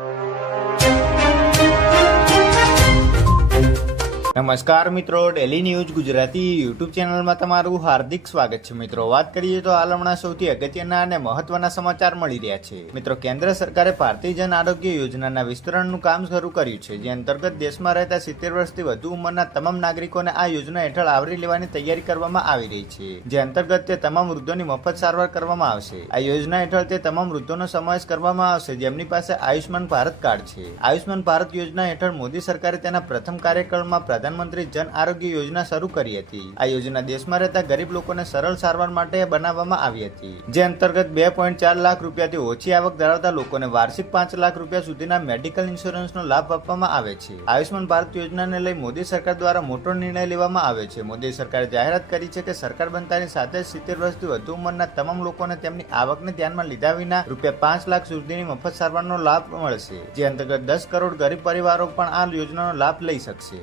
you. નમસ્કાર મિત્રો daily news Gujarati YouTube ચેનલમાં તમારું હાર્દિક સ્વાગત છે. મિત્રો, વાત કરીએ તો હાલ હમણાં સૌથી અગત્યના અને મહત્વના સમાચાર મળી રહ્યા છે. મિત્રો, કેન્દ્ર સરકારે ભારતીય જન આરોગ્ય યોજનાના વિસ્તરણનું કામ શરૂ કર્યું છે, જે અંતર્ગત દેશમાં રહેતા સિત્તેર વર્ષથી વધુ ઉંમરના તમામ નાગરિકોને આ યોજના હેઠળ આવરી લેવાની તૈયારી કરવામાં આવી રહી છે, જે અંતર્ગત તે તમામ વૃદ્ધોની મફત સારવાર કરવામાં આવશે. આ યોજના હેઠળ તે તમામ વૃદ્ધોનો સમાવેશ કરવામાં આવશે, જેમની પાસે આયુષ્માન ભારત કાર્ડ છે. આયુષ્માન ભારત યોજના હેઠળ મોદી સરકારે તેના પ્રથમ કાર્યકાળમાં પ્રધાનમંત્રી જન આરોગ્ય યોજના શરૂ કરી હતી. આ યોજના દેશમાં રહેતા ગરીબ લોકોને સરળ સારવાર માટે બનાવવામાં આવી હતી. જે અંતર્ગત બે પોઈન્ટ ચાર લાખ રૂપિયાથી ઓછી આવક ધરાવતા લોકોને વાર્ષિક પાંચ લાખ રૂપિયા સુધીના મેડિકલ ઇન્સ્યોરન્સનો લાભ આપવામાં આવે છે. આયુષ્માન ભારત યોજનાને લઈ મોદી સરકાર દ્વારા મોટો નિર્ણય લેવામાં આવે છે. મોદી સરકારે જાહેરાત કરી છે કે સરકાર બનતાની સાથે જ સિત્તેર વર્ષથી વધુ ઉંમરના તમામ લોકોને તેમની આવકને ધ્યાનમાં લીધા વિના રૂપિયા પાંચ લાખ સુધીની મફત સારવારનો લાભ મળશે. જે અંતર્ગત દસ કરોડ ગરીબ પરિવારો પણ આ યોજનાનો લાભ લઈ શકશે.